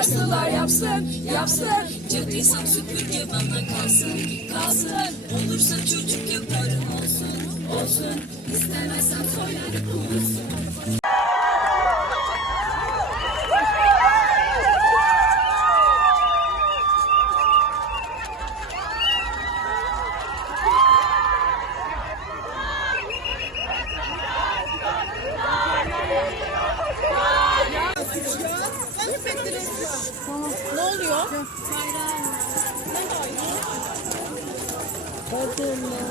yaparsalar yapsın, yapsın. Cadıysam süpürge bana kalsın, kalsın. Olursa çocuk yaparım olsun, olsun. İstemezsem söyler olsun. Alabilir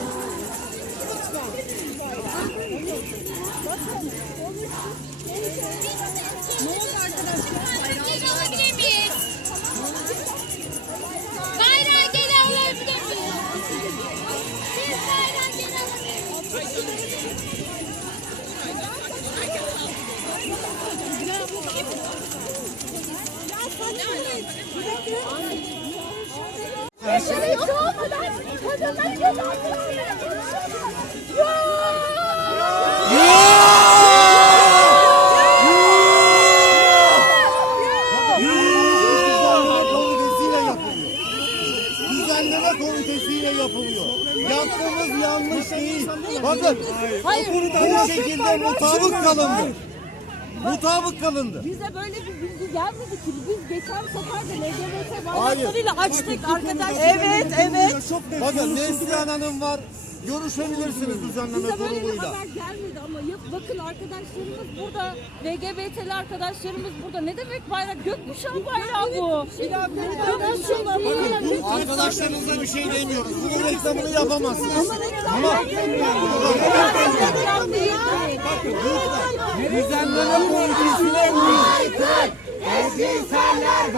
kadınları Düzenleme komitesiyle yapılıyor. Düzenleme komitesiyle yapılıyor. Yaptığımız yanlış değil. Bakın bu şekilde mutabık kalındı. Mutabık kalındı. Bize böyle bir bilgi gelmedi ki. Biz geçen sefer de LGBT bayraklarıyla açtık arkadaşlar. Evet, evet. Bakın Neslihan Hanım var. Görüşebilirsiniz düzenleme Bize böyle bir kuruluyla. haber gelmedi ama ya, bakın arkadaşlarımız burada, LGBT'li arkadaşlarımız burada. Ne demek bayrak? Gökkuşağı bayrağı bu. Gökkuşağı bayrağı. Arkadaşlarınıza bir şey demiyoruz. Bunun reklamını yapamazsınız. Ama Düzenleme komitesine uyun. Susma! Haykır! Eşcinseller